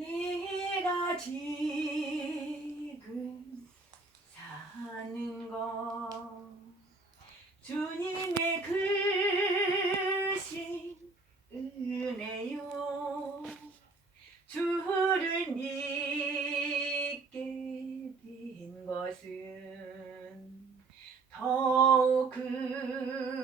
내가 지금 사는 것. 주님의 글신 은혜요. 주를 믿게 된 것은 더욱 그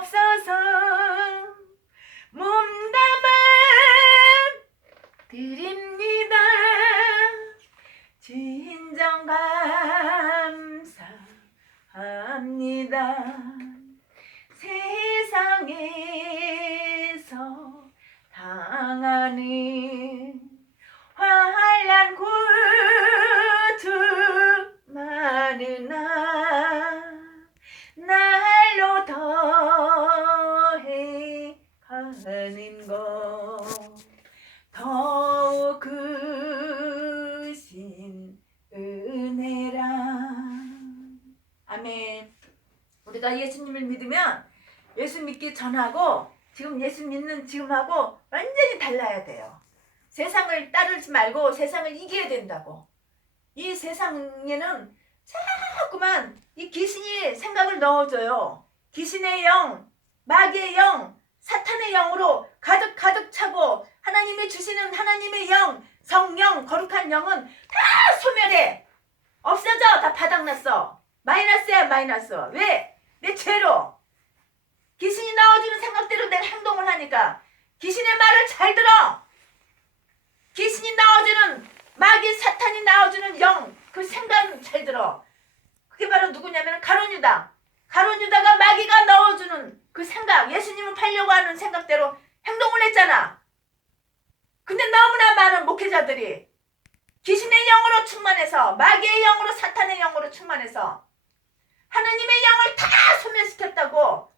없어서 우리가 예수님을 믿으면 예수 믿기 전하고 지금 예수 믿는 지금하고 완전히 달라야 돼요 세상을 따르지 말고 세상을 이겨야 된다고. 이 세상에는 자꾸만 이 귀신이 생각을 넣어줘요. 귀신의 영, 마귀의 영, 사탄의 영으로 가득 가득 차고 하나님이 주시는 하나님의 영, 성령, 거룩한 영은 다 소멸해. 없어져. 다 바닥났어. 마이너스야 마이너스. 왜? 내 죄로. 귀신이 나와주는 생각대로 내가 행동을 하니까 귀신의 말을 잘 들어. 귀신이 나와주는 마귀 사탄이 나와주는 영 그 생각은 잘 들어 그게 바로 누구냐면 가론유다 가론유다가 마귀가 넣어주는 그 생각 예수님을 팔려고 하는 생각대로 행동을 했잖아 근데 너무나 많은 목회자들이 귀신의 영으로 충만해서 마귀의 영으로 사탄의 영으로 충만해서 하나님의 영을 다 소멸시켰다고.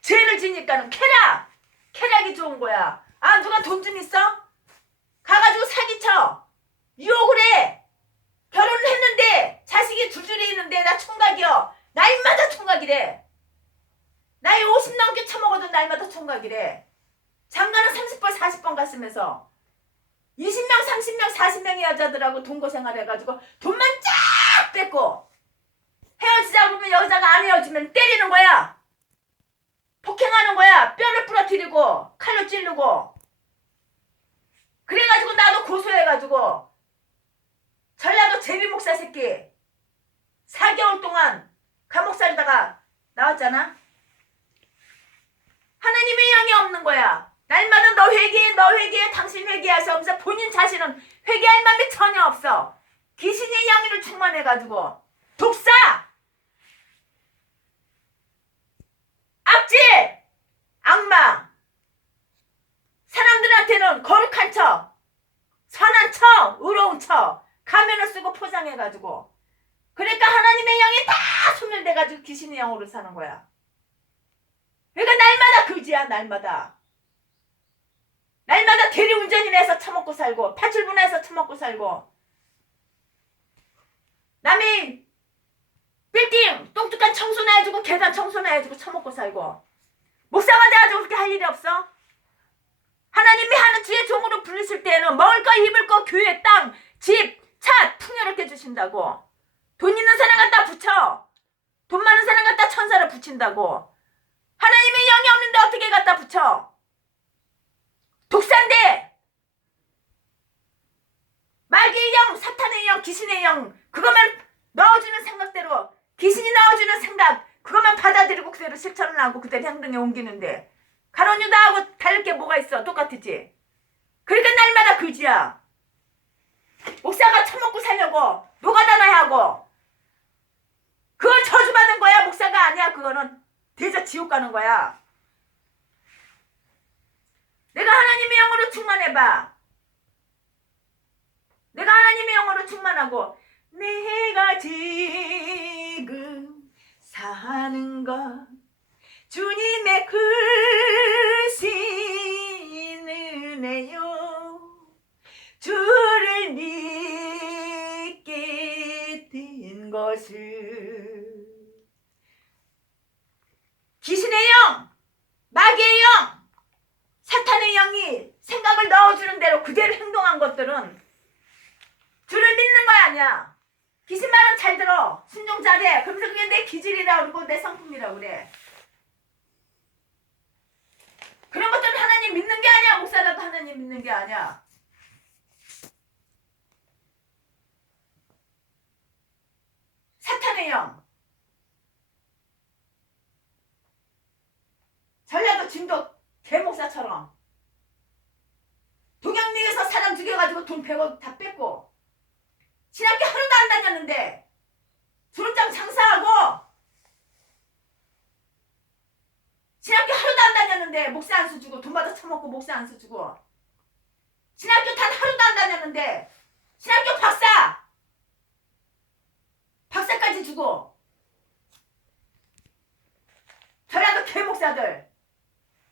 죄를 지니까는 쾌락 쾌락이 좋은 거야. 아 누가 돈 좀 있어? 가가지고 사기쳐. 유혹을 해. 결혼을 했는데 자식이 줄줄이 있는데 나 총각이여. 날마다 총각이래. 나이 50 넘게 처먹어도 날마다 총각이래. 장가는 30번 40번 갔으면서 20명 30명 40명의 여자들하고 동거 생활 해가지고 돈만 쫙 뺏고 헤어지자 그러면 여자가 안 헤어지면 때리는 거야 폭행하는 거야 뼈를 부러뜨리고 칼로 찌르고 그래가지고 나도 고소해가지고 전라도 제비 목사 새끼 4개월 동안 감옥 살다가 나왔잖아. 하나님의 영이 없는 거야. 날마다 너 회개해, 너 회개해, 당신 회개하셔. 하면서 본인 자신은 회개할 마음이 전혀 없어. 귀신의 영이를 충만해가지고 독사, 악질, 악마. 사람들한테는 거룩한 척, 선한 척, 의로운 척, 가면을 쓰고 포장해가지고. 그러니까 하나님의 영이 다 소멸돼가지고 귀신의 영으로 사는 거야. 그러니까 날마다 그지야, 날마다. 날마다 대리운전이나 해서 처먹고 살고, 파출분해서 처먹고 살고. 남이 빌딩! 똥뚝한 청소나 해주고, 계단 청소나 해주고, 처먹고 살고. 목사가 돼가지고 그렇게 할 일이 없어? 하나님이 하는 주의 종으로 부르실 때에는 먹을 거 입을 거 교회 땅 집 차 풍요롭게 주신다고. 돈 있는 사람 갖다 붙여. 돈 많은 사람 갖다 천사를 붙인다고. 하나님의 영이 없는데 어떻게 갖다 붙여? 독사인데 마귀의 영 사탄의 영 귀신의 영 생각대로 귀신이 넣어주는 생각 그것만 받아들이고 그대로 실천을 하고 그대로 행동에 옮기는데 가론유다하고 다를 게 뭐가 있어? 똑같지? 그러니까 날마다 그지야. 목사가 처먹고 살려고 노가다나 하고 그건 저주받은 거야. 목사가 아니야. 그거는 대저 지옥 가는 거야. 내가 하나님의 영으로 충만해봐. 내가 하나님의 영으로 충만하고 내가 지금 사는 것 주님의 크신 은혜요 주를 믿게 된 것을 귀신의 영, 마귀의 영, 사탄의 영이 생각을 넣어주는 대로 그대로 행동한 것들은 주를 믿는 거 아니야. 귀신 말은 잘 들어. 순종 잘해. 그러면서 그게 내 기질이라 그러고 내 성품이라 그래. 그런 것들은 하나님 믿는 게 아니야. 목사라도 하나님 믿는 게 아니야. 사탄의 영. 전라도 진도 대목사처럼 동양미에서 사람 죽여가지고 돈 100원 다 뺐고 신학교 하루도 안 다녔는데 수능장 장사하고 신학교 하루도 안 다녔는데 목사 안수 주고 돈 받아 처먹고 목사 안수 주고 신학교 단 하루도 안 다녔는데 신학교 박사 박사까지 주고 전라도 개목사들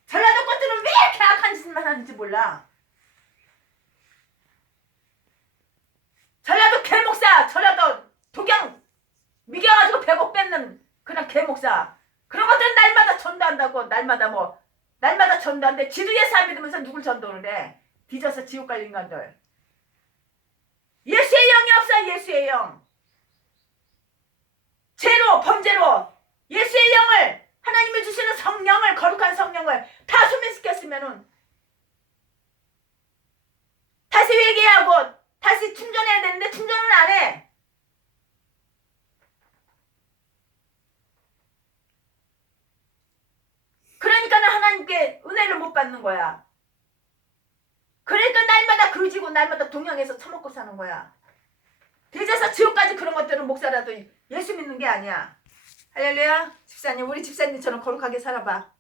전라도 것들은 왜 이렇게 악한 짓만 하는지 몰라 전라도 개목사 전라도 독양 미겨가지고 뺏는 그런 개목사. 그런 것들은 날마다 전도한다고 날마다 뭐 날마다 전도하는데 지도 안 믿으면서 누굴 전도를 해? 뒤져서 지옥 갈 인간들. 예수의 영이 없어 예수의 영. 죄로 범죄로 예수의 영을 하나님이 주시는 성령을 거룩한 성령을 다 소멸시켰으면은 다시 회개하고 다시 충전해야 되는데 충전을 안 해. 그러니까는 하나님께 은혜를 못 받는 거야. 그러니까 날마다 그지고 날마다 동양에서 처먹고 사는 거야. 대제사 지옥까지 그런 것들은 목사라도 예수 믿는 게 아니야. 할렐루야. 집사님, 우리 집사님처럼 거룩하게 살아봐.